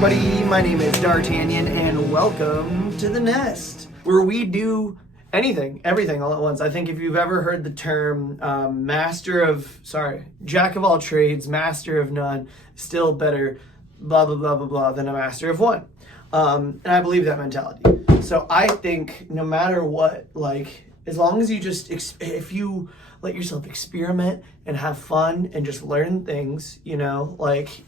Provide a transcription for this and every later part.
everybody, my name is D'Artagnan and welcome to The Nest, where we do anything, everything all at once. I think if you've ever heard the term jack of all trades, master of none, still better, blah, blah, blah, blah, blah, than a master of one. And I believe that mentality. So I think no matter what, like, as long as you just, if you let yourself experiment and have fun and just learn things, you know, like,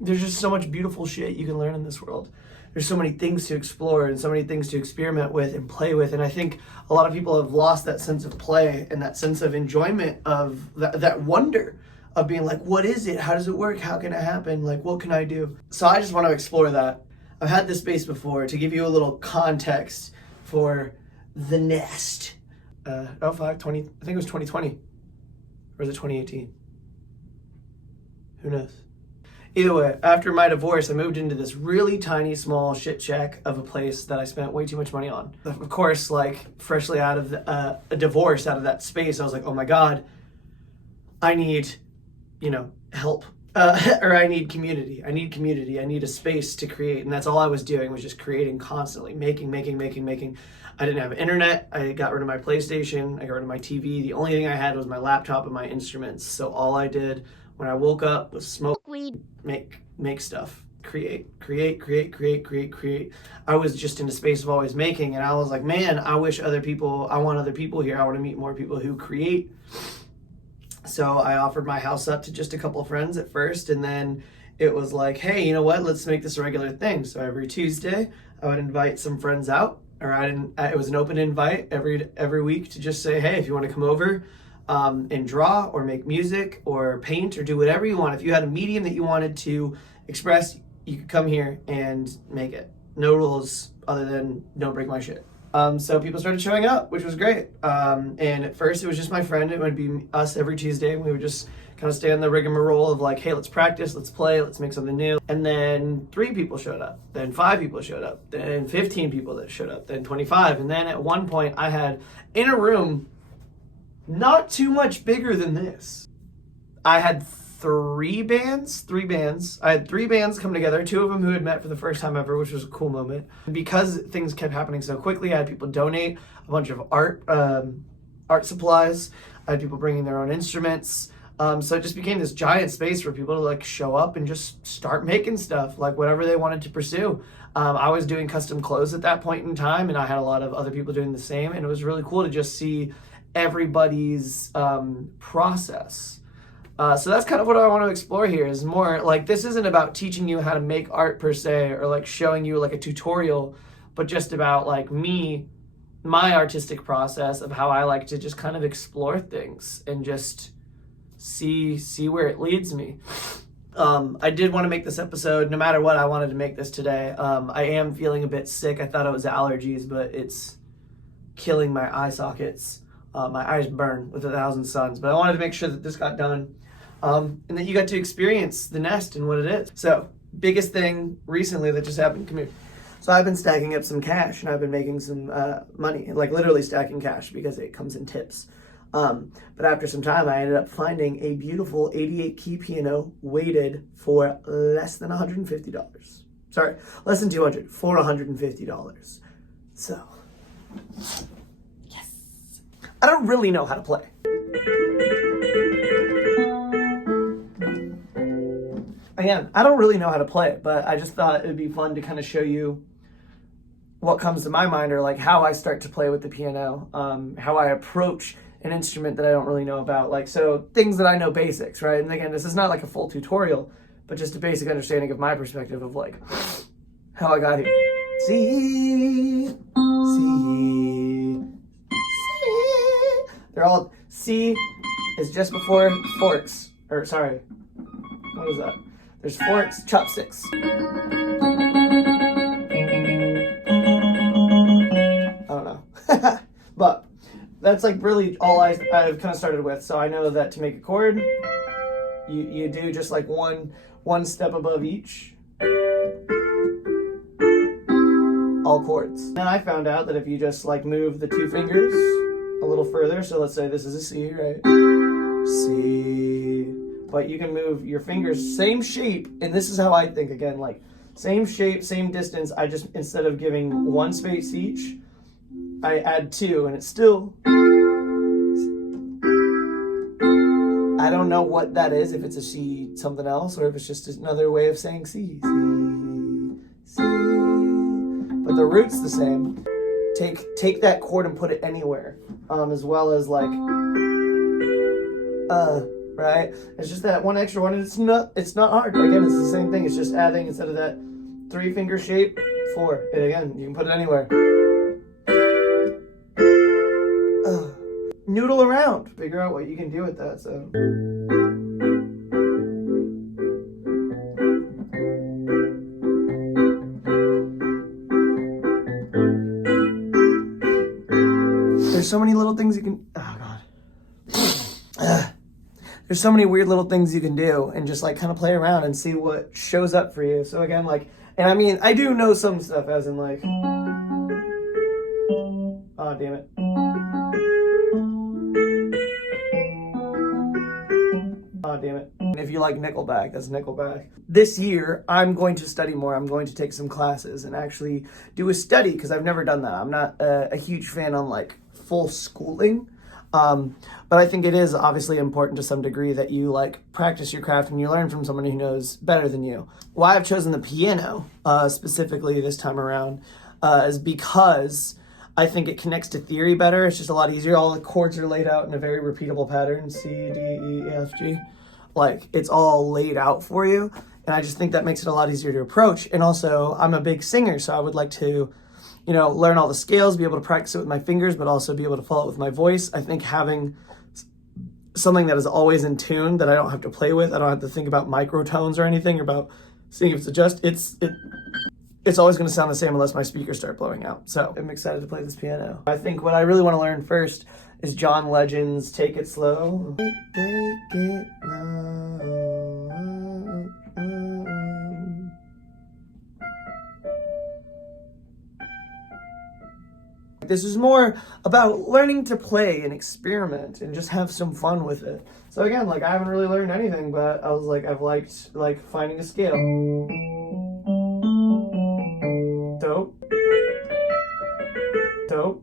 there's just so much beautiful shit you can learn in this world. There's so many things to explore and so many things to experiment with and play with. And I think a lot of people have lost that sense of play and that sense of enjoyment of that wonder of being like, what is it? How does it work? How can it happen? Like, what can I do? So I just want to explore that. I've had this space before to give you a little context for The Nest. I think it was 2020. Or was it 2018? Who knows? Either way, after my divorce, I moved into this really tiny, small shit shack of a place that I spent way too much money on. Of course, like, freshly out of a divorce, out of that space, I was like, oh my God, I need, help. Or I need community. I need a space to create. And that's all I was doing, was just creating constantly, making. I didn't have internet. I got rid of my PlayStation. I got rid of my TV. The only thing I had was my laptop and my instruments. So all I did when I woke up was smoke weed, make stuff, create. I was just in a space of always making, and I was like, man, I want other people here. I want to meet more people who create. So I offered my house up to just a couple of friends at first, and then it was like, hey, you know what? Let's make this a regular thing. So every Tuesday, I would invite some friends out, it was an open invite every week to just say, hey, if you want to come over, and draw or make music or paint or do whatever you want. If you had a medium that you wanted to express, you could come here and make it. No rules other than don't break my shit. So people started showing up, which was great. And at first it was just my friend. It would be us every Tuesday, and we would just kind of stay on the rigmarole of like, hey, let's practice, let's play, let's make something new. And then 3 people showed up, then 5 people showed up, then 15 people that showed up, then 25. And then at one point I had in a room not too much bigger than this, I had 3 bands. I had 3 bands come together, 2 of them who had met for the first time ever, which was a cool moment. Because things kept happening so quickly, I had people donate a bunch of art supplies. I had people bringing their own instruments. So it just became this giant space for people to like show up and just start making stuff, like whatever they wanted to pursue. I was doing custom clothes at that point in time, and I had a lot of other people doing the same, and it was really cool to just see everybody's process. So that's kind of what I want to explore here, is more like, this isn't about teaching you how to make art per se, or like showing you like a tutorial, but just about like my artistic process of how I like to just kind of explore things and just see where it leads me. I did want to make this episode, no matter what. I wanted to make this today. I am feeling a bit sick. I thought it was allergies, but it's killing my eye sockets. My eyes burn with 1,000 suns, but I wanted to make sure that this got done, and that you got to experience The Nest and what it is. So, biggest thing recently that just happened, come here. So I've been stacking up some cash, and I've been making some money, like literally stacking cash because it comes in tips. But after some time, I ended up finding a beautiful 88 key piano weighted for less than $150. Sorry, less than $200 for $150. So, I don't really know how to play. Again, I don't really know how to play it, but I just thought it would be fun to kind of show you what comes to my mind, or like how I start to play with the piano, how I approach an instrument that I don't really know about. Like, so things that I know basics, right? And again, this is not like a full tutorial, but just a basic understanding of my perspective of like how I got here. C. They're all, C is just before forks, or sorry, what is that? There's forks, chopsticks. I don't know. But that's like really all I've kind of started with. So I know that to make a chord, you do just like one step above each. All chords. Then I found out that if you just like move the 2 fingers a little further, so let's say this is a C, right? C. But you can move your fingers, same shape, and this is how I think, again, like Same shape, same distance. I just, instead of giving 1 space each, I add 2, and it's still, I don't know what that is, if it's a C something else, or if it's just another way of saying C. C. But the root's the same. Take that chord and put it anywhere, as well as like, right? It's just that one extra one, and it's not hard. Again, it's the same thing. It's just adding, instead of that 3-finger shape, 4. And again, you can put it anywhere. Noodle around, figure out what you can do with that. So there's so many little things you can, oh god, there's so many weird little things you can do, and just like kind of play around and see what shows up for you. So again, like, and I mean, I do know some stuff, as in like, oh damn it, oh damn it. If you like Nickelback, that's Nickelback. This year, I'm going to study more. I'm going to take some classes and actually do a study, because I've never done that. I'm not a huge fan on like full schooling. But I think it is obviously important to some degree that you like practice your craft and you learn from someone who knows better than you. Why I've chosen the piano, specifically this time around, is because I think it connects to theory better. It's just a lot easier. All the chords are laid out in a very repeatable pattern. C, D, E, F, G. Like, it's all laid out for you. And I just think that makes it a lot easier to approach. And also, I'm a big singer, so I would like to, you know, learn all the scales, be able to practice it with my fingers, but also be able to follow it with my voice. I think having something that is always in tune, that I don't have to play with, I don't have to think about microtones or anything, or about seeing if it's it's always going to sound the same unless my speakers start blowing out. So I'm excited to play this piano. I think what I really want to learn first is John Legend's Take It Slow. Take it slow. This is more about learning to play and experiment and just have some fun with it. So again, like, I haven't really learned anything, but I was like, I've liked like finding a scale. Dope. Dope.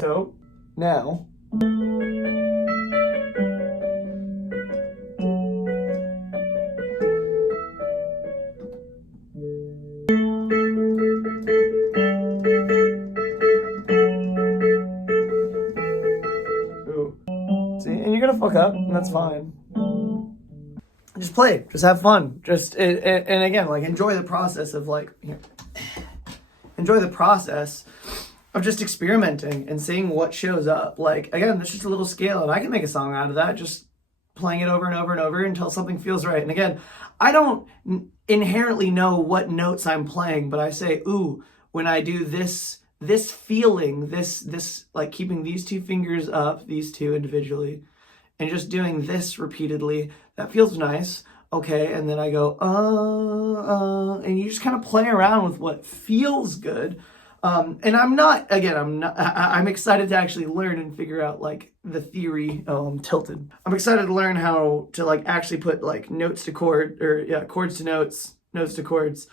Dope. Now. And you're gonna fuck up, and that's fine. Just play, just have fun, just and again, like, enjoy the process of like, enjoy the process of just experimenting and seeing what shows up. Like, again, there's just a little scale, and I can make a song out of that, just playing it over and over and over until something feels right. And again, I don't inherently know what notes I'm playing, but I say, ooh, when I do this feeling, this like keeping these 2 fingers up, these 2 individually, and just doing this repeatedly, that feels nice. Okay, and then I go, and you just kind of play around with what feels good. And I'm excited to actually learn and figure out like the theory. Oh, I'm tilted. I'm excited to learn how to like actually put like notes to chord, or chords to notes, notes to chords.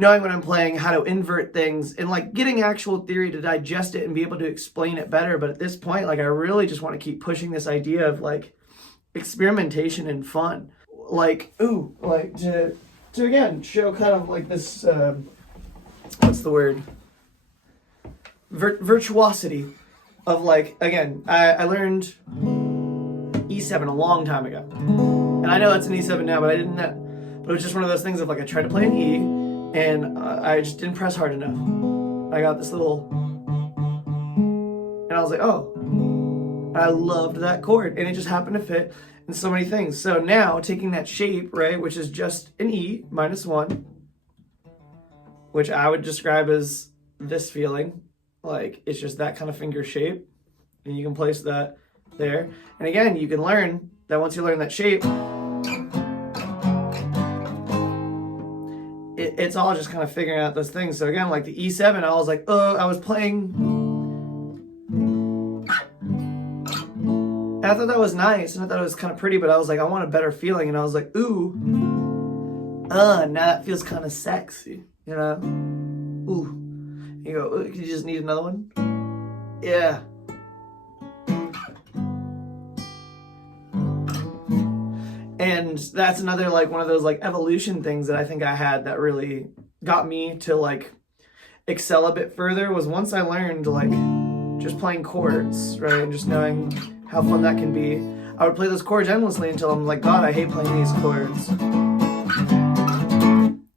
Knowing when I'm playing, how to invert things, and like getting actual theory to digest it and be able to explain it better. But at this point, like, I really just want to keep pushing this idea of like experimentation and fun. Like, ooh, like to again show kind of like this, what's the word? Virtuosity of like, again, I learned E7 a long time ago. And I know it's an E7 now, but I didn't know. But it was just one of those things of like, I tried to play an E, and I just didn't press hard enough. I got this little, and I was like, oh, I loved that chord, and it just happened to fit in so many things. So now taking that shape, right, which is just an E -1, which I would describe as this feeling, like it's just that kind of finger shape, and you can place that there. And again, you can learn that once you learn that shape, it's all just kind of figuring out those things. So again, like the E7, I was like, I was playing, and I thought that was nice, and I thought it was kind of pretty, but I was like, I want a better feeling, and I was like, ooh, now that feels kind of sexy, you know? Ooh. You go, "Ooh, you just need another one?" Yeah. And that's another, like, one of those, like, evolution things that I think I had that really got me to, like, excel a bit further, was once I learned, like, just playing chords, right, and just knowing how fun that can be. I would play those chords endlessly until I'm like, God, I hate playing these chords.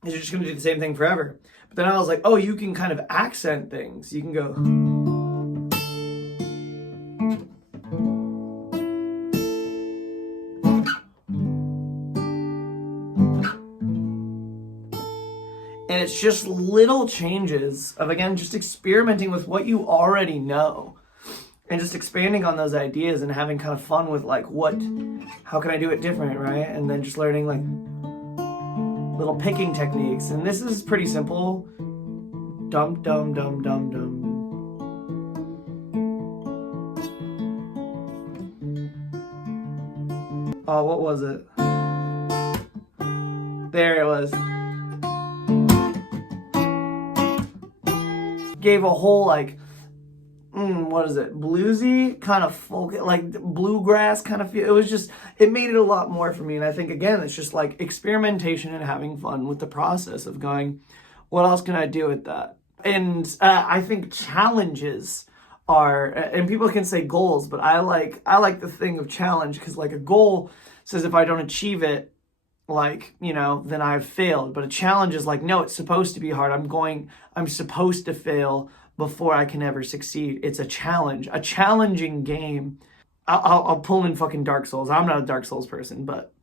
You're just going to do the same thing forever. But then I was like, oh, you can kind of accent things. You can go... And it's just little changes of, again, just experimenting with what you already know and just expanding on those ideas and having kind of fun with, like, how can I do it different, right? And then just learning, like, little picking techniques. And this is pretty simple. Dum, dum, dum, dum, dum. Oh, what was it? There it was. Gave a whole, like, what is it, bluesy kind of folk, like bluegrass kind of feel. It was just, it made it a lot more for me. And I think, again, it's just like experimentation and having fun with the process of going, what else can I do with that? And I think challenges are, and people can say goals, but I like the thing of challenge, because, like, a goal says if I don't achieve it, like, you know, then I've failed. But a challenge is like, no, it's supposed to be hard. I'm supposed to fail before I can ever succeed. It's a challenge, a challenging game. I'll pull in fucking Dark Souls. I'm not a Dark Souls person, but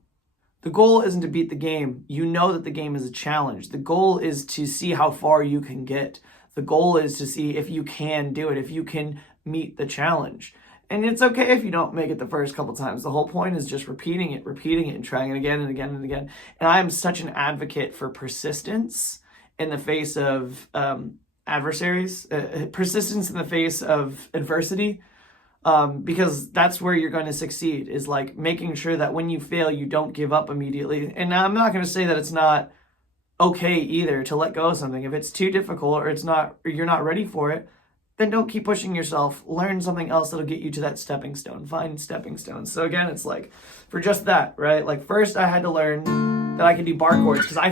the goal isn't to beat the game. You know that the game is a challenge. The goal is to see how far you can get. The goal is to see if you can do it, if you can meet the challenge. And it's okay if you don't make it the first couple times. The whole point is just repeating it, and trying it again and again and again. And I am such an advocate for persistence in the face of adversaries, persistence in the face of adversity, because that's where you're going to succeed, is like making sure that when you fail, you don't give up immediately. And I'm not going to say that it's not okay either to let go of something. If it's too difficult or you're not ready for it, then don't keep pushing yourself. Learn something else that'll get you to that stepping stone. Find stepping stones. So again, it's like, for just that, right? Like, first I had to learn that I could do bar chords, because I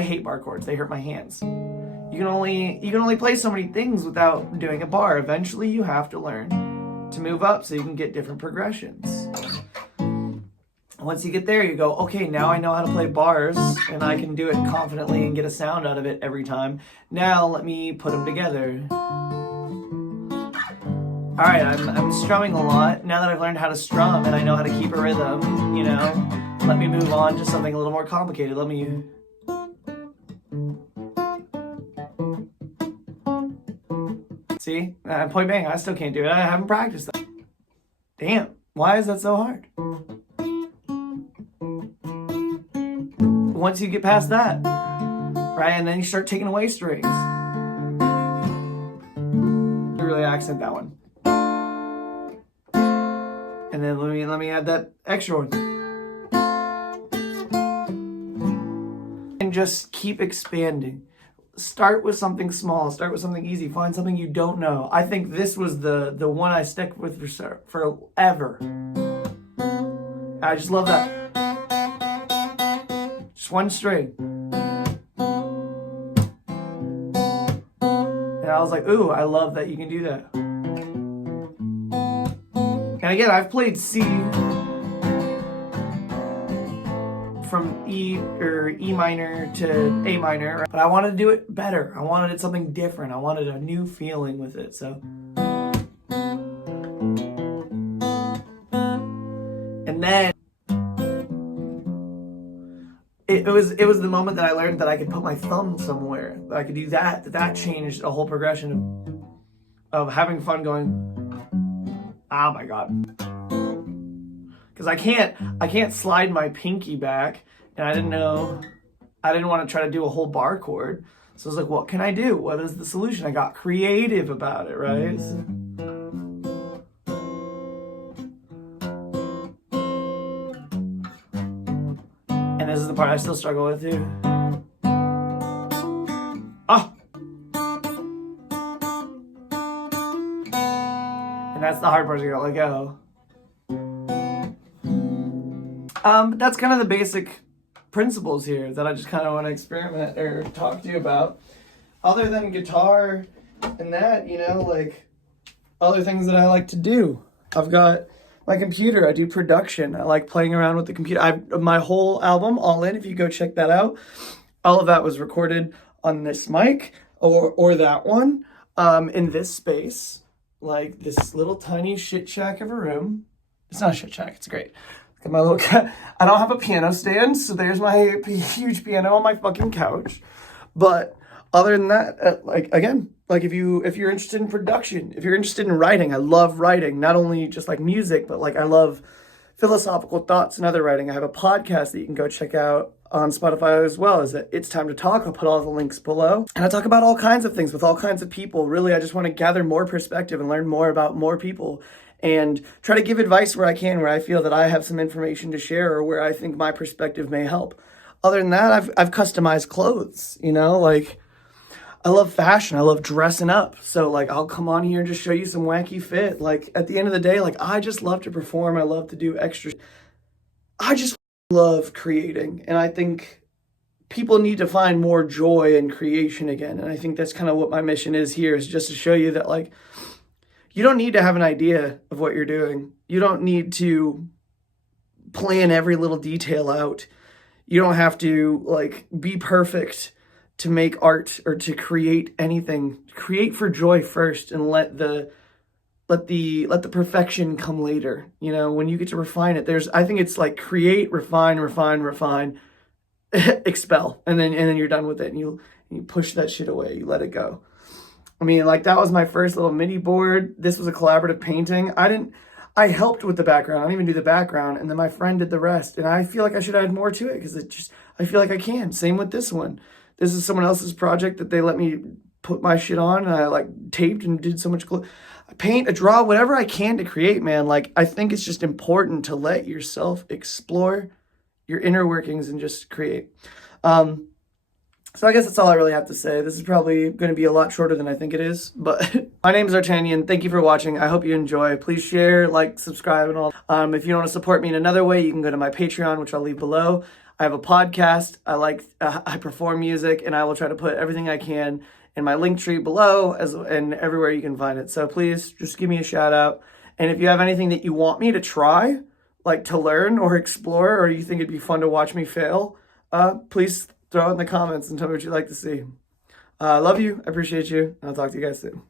hate bar chords. They hurt my hands. You can only play so many things without doing a bar. Eventually you have to learn to move up so you can get different progressions. Once you get there, you go, okay, now I know how to play bars, and I can do it confidently and get a sound out of it every time. Now let me put them together. All right, I'm strumming a lot. Now that I've learned how to strum and I know how to keep a rhythm, you know, let me move on to something a little more complicated. Let me... See? Point bang, I still can't do it. I haven't practiced that. Damn, why is that so hard? Once you get past that, right, and then you start taking away strings. Really accent that one. And then let me add that extra one. And just keep expanding. Start with something small. Start with something easy. Find something you don't know. I think this was the one I stuck with forever. I just love that. Just one string. And I was like, ooh, I love that you can do that. And again, I've played C from E minor to A minor, but I wanted to do it better. I wanted something different. I wanted a new feeling with it. So, and then it was the moment that I learned that I could put my thumb somewhere, that I could do that. That changed a whole progression of having fun, going, oh my God. Because I can't slide my pinky back, and I didn't want to try to do a whole bar chord. So I was like, what can I do? What is the solution? I got creative about it, right? And this is the part I still struggle with too. Ah! And that's the hard part, you gotta let go. That's kind of the basic principles here that I just kind of want to experiment or talk to you about. Other than guitar and that, you know, like other things that I like to do. I've got my computer. I do production. I like playing around with the computer. My whole album, All In, if you go check that out, all of that was recorded on this mic or that one, in this space, like this little tiny shit shack of a room. It's not a shit shack. It's great. Look at my little I don't have a piano stand, so there's my huge piano on my fucking couch. But other than that, like again, like if you're interested in production, if you're interested in writing, I love writing, not only just like music, but like I love philosophical thoughts and other writing. I have a podcast that you can go check out on Spotify as well. Is that It's Time to Talk. I'll put all the links below. And I talk about all kinds of things with all kinds of people. Really, I just want to gather more perspective and learn more about more people and try to give advice where I can, where I feel that I have some information to share or where I think my perspective may help. Other than that, I've customized clothes, you know, like I love fashion. I love dressing up. So like I'll come on here and just show you some wacky fit. Like at the end of the day, like I just love to perform. I love to do extra. I just love creating. And I think people need to find more joy in creation again. And I think that's kind of what my mission is here, is just to show you that like you don't need to have an idea of what you're doing. You don't need to plan every little detail out. You don't have to like be perfect to make art or to create anything. Create for joy first and let the perfection come later. You know, when you get to refine it, I think it's like create, refine, expel, and then you're done with it and you push that shit away. You let it go. I mean, like that was my first little MIDI board. This was a collaborative painting. I helped with the background. I didn't even do the background. And then my friend did the rest. And I feel like I should add more to it because I feel like I can. Same with this one. This is someone else's project that they let me put my shit on. And I like taped and did so much I paint, I draw, whatever I can to create, man. Like, I think it's just important to let yourself explore your inner workings and just create. So I guess that's all I really have to say. This is probably going to be a lot shorter than I think it is, but my name is D'Artagnan. Thank you for watching. I hope you enjoy. Please share, like, subscribe, and all. If you want to support me in another way, you can go to my Patreon, which I'll leave below. I have a podcast. I perform music, and I will try to put everything I can in my link tree below and everywhere you can find it. So please just give me a shout out. And if you have anything that you want me to try, like to learn or explore, or you think it'd be fun to watch me fail, please throw it in the comments and tell me what you'd like to see. I love you. I appreciate you. And I'll talk to you guys soon.